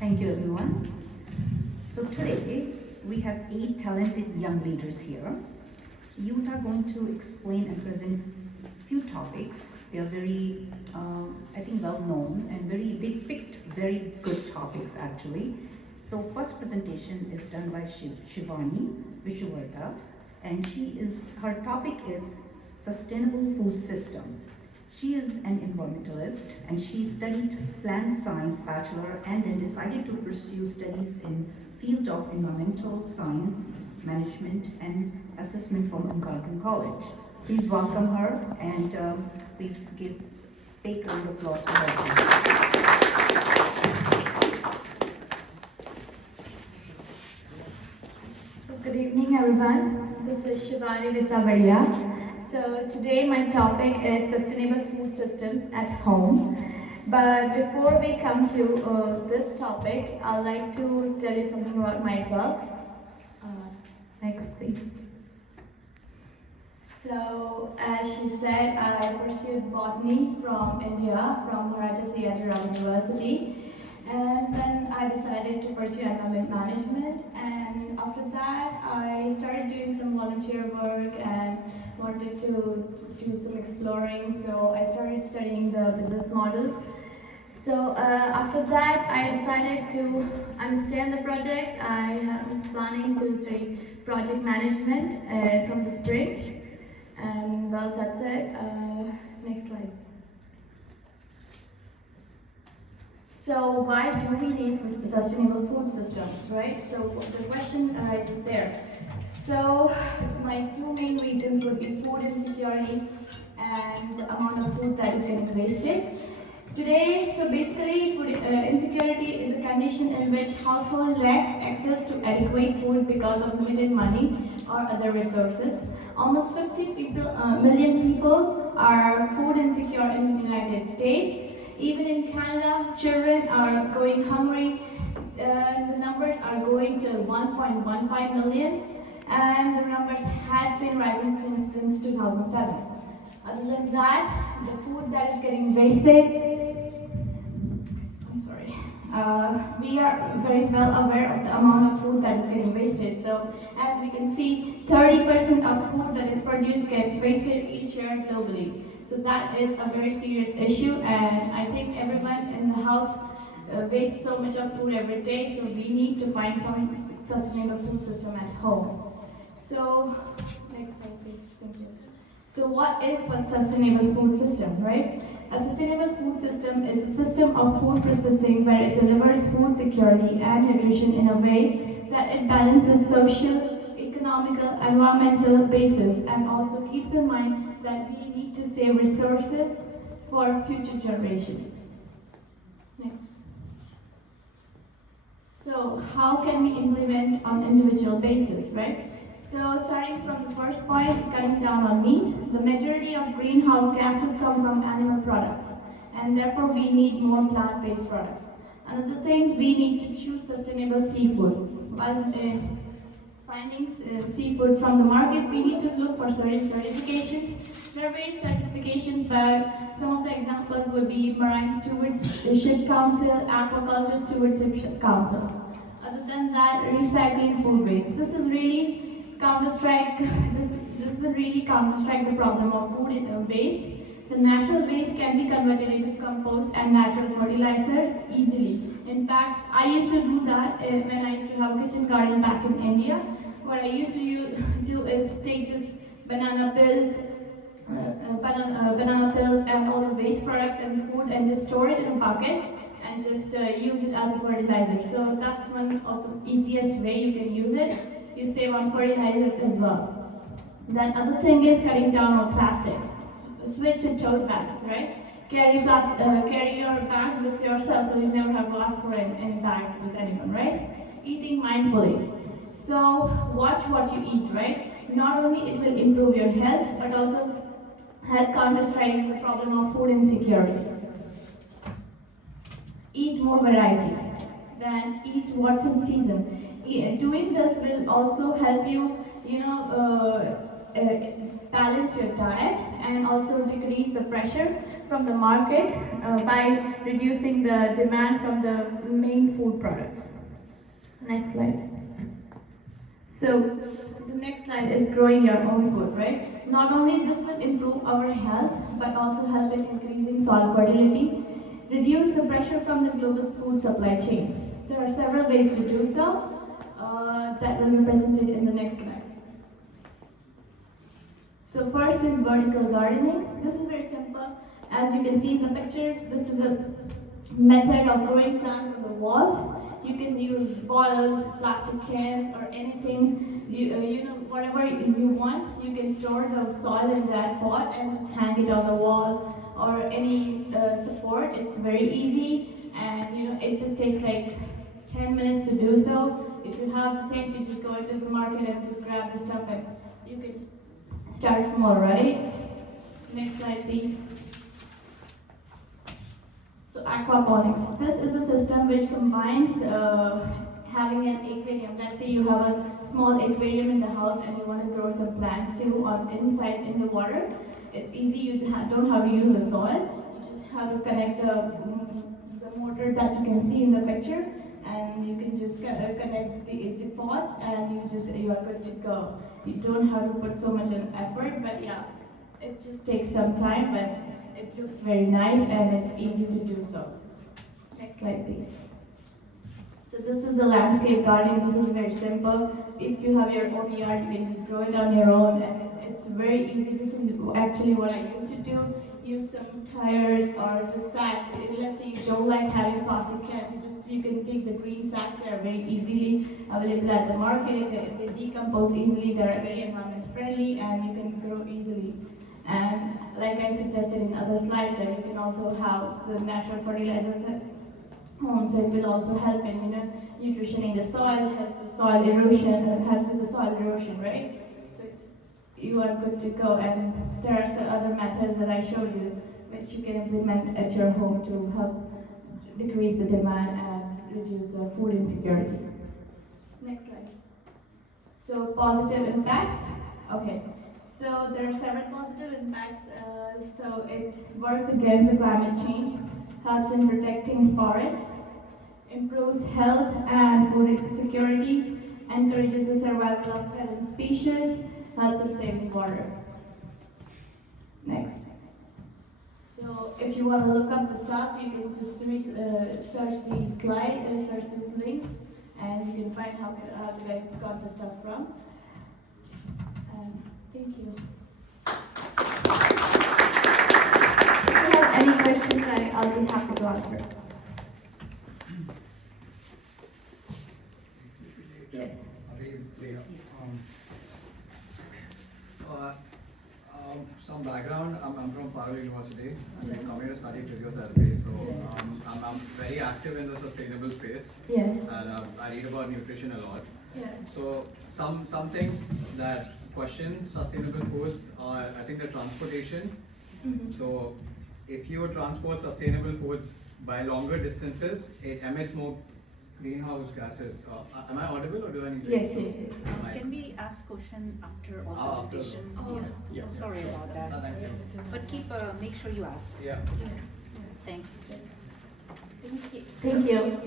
Thank you, everyone. So today we have 8 talented young leaders here. Youth are going to explain and present few topics. They are very, I think, well known and they picked very good topics actually. So first presentation is done by Shivani Visavadia, and her topic is sustainable food system. She is an environmentalist and she studied plant science bachelor and then decided to pursue studies in field of environmental science, management and assessment from Algonquin College. Please welcome her and please take a round of applause for her. So good evening everyone. This is Shivani Visavadia. So today my topic is sustainable food systems at home. But before we come to this topic, I'd like to tell you something about myself. Next, please. So, as she said, I pursued botany from India, from Maharaja Sayajirao University. And then I decided to pursue environment management. And after that, I started doing some volunteer work and wanted to do some exploring. So I started studying the business models. So after that, I decided to understand the projects. I am planning to study project management from the spring. And well, that's it. Next slide. So why do we need sustainable food systems, right? So the question arises there. So my two main reasons would be food insecurity and the amount of food that is getting wasted. Today, so basically, food insecurity is a condition in which household lacks access to adequate food because of limited money or other resources. Almost 50 million people are food insecure in the United States. Even in Canada, children are going hungry. The numbers are going to 1.15 million, and the numbers has been rising since 2007. Other than that, the food that is getting wasted, I'm sorry, we are very well aware of the amount of food that is getting wasted. So as we can see, 30% of food that is produced gets wasted each year globally. So that is a very serious issue, and I think everyone in the house wastes so much of food every day, so we need to find some sustainable food system at home. So, next slide please, thank you. So what is a sustainable food system, right? A sustainable food system is a system of food processing where it delivers food security and nutrition in a way that it balances social, economical, environmental basis and also keeps in mind that we need to save resources for future generations. Next. So how can we implement on individual basis, right? So starting from the first point, cutting down on meat, the majority of greenhouse gases come from animal products, and therefore we need more plant-based products. Another thing, we need to choose sustainable seafood. While finding seafood from the markets, we need to look for certain certifications. There are various certifications, but some of the examples would be Marine Stewardship Council, Aquaculture Stewardship Council. Other than that, recycling food waste. This is really this will really counter-strike the problem of food waste. The natural waste can be converted into compost and natural fertilizers easily. In fact, I used to do that when I used to have a kitchen garden back in India. What I used to do is take just banana peels and all the waste products and food and just store it in a bucket and just use it as a fertilizer. So that's one of the easiest way you can use it. You save on fertilizers as well. Then other thing is cutting down on plastic. Switch to tote bags, right? Carry your bags with yourself so you never have to ask for any bags with anyone, right? Eating mindfully. So watch what you eat, right? Not only it will improve your health, but also help counter-striking the problem of food insecurity. Eat more variety. Then eat what's in season. Doing this will also help you, balance your diet and also decrease the pressure from the market by reducing the demand from the main food products. Next slide. So the next slide is growing your own food, right? Not only this will improve our health, but also help in increasing soil fertility, reduce the pressure from the global food supply chain. There are several ways to do so that will be presented in the next slide. So first is vertical gardening. This is very simple. As you can see in the pictures, this is a method of growing plants on the walls. You can use bottles, plastic cans, or anything, whatever you want. You can store the soil in that pot and just hang it on the wall or any support. It's very easy, and it just takes like 10 minutes to do so. If you have the things, you just go into the market and just grab the stuff, and you can start small, right? Next slide, please. So aquaponics. This is a system which combines having an aquarium. Let's say you have a small aquarium in the house and you want to grow some plants too on inside in the water. It's easy. You don't have to use the soil. You just have to connect the motor that you can see in the picture, and you can just connect the pots, and you are good to go. You don't have to put so much an effort, but yeah, it just takes some time, but it looks very nice and it's easy to do so. Next slide, please. So this is a landscape gardening. This is very simple. If you have your own yard, you can just grow it on your own, and it's very easy. This is actually what I used to do. Use some tires or just sacks. Let's say you don't like having plastic cans, you can take the green sacks. They are very easily available at the market. They decompose easily. They are very environment friendly, and you can grow easily. And like I suggested in other slides, that you can also have the natural fertilizers at home, so it will also help in nutritioning the soil, helps the soil erosion, helps with the soil erosion, right? So you are good to go. And there are some other methods that I showed you, which you can implement at your home to help decrease the demand and reduce the food insecurity. Next slide. So positive impacts. Okay. So there are several positive impacts. So it works against the climate change, helps in protecting forests, improves health and food security, encourages the survival of threatened species, helps in saving water. Next. So if you want to look up the stuff, you can just search these slides, search these links, and you can find how I got the stuff from. And thank you. If you have any questions, I'll be happy to answer. Yes. Some background, I'm from Paro University. I come here to study physiotherapy. So I'm very active in the sustainable space. Yes. And I read about nutrition a lot. Yes. So some things that question sustainable foods are, I think, the transportation. Mm-hmm. So if you transport sustainable foods by longer distances, it emits more greenhouse gases. Am I audible, or do I need to? Yes. Can we ask question after all After. presentation? Oh. Yes. Sorry about that. Thank you. But make sure you ask. Yeah. Thanks. Thank you.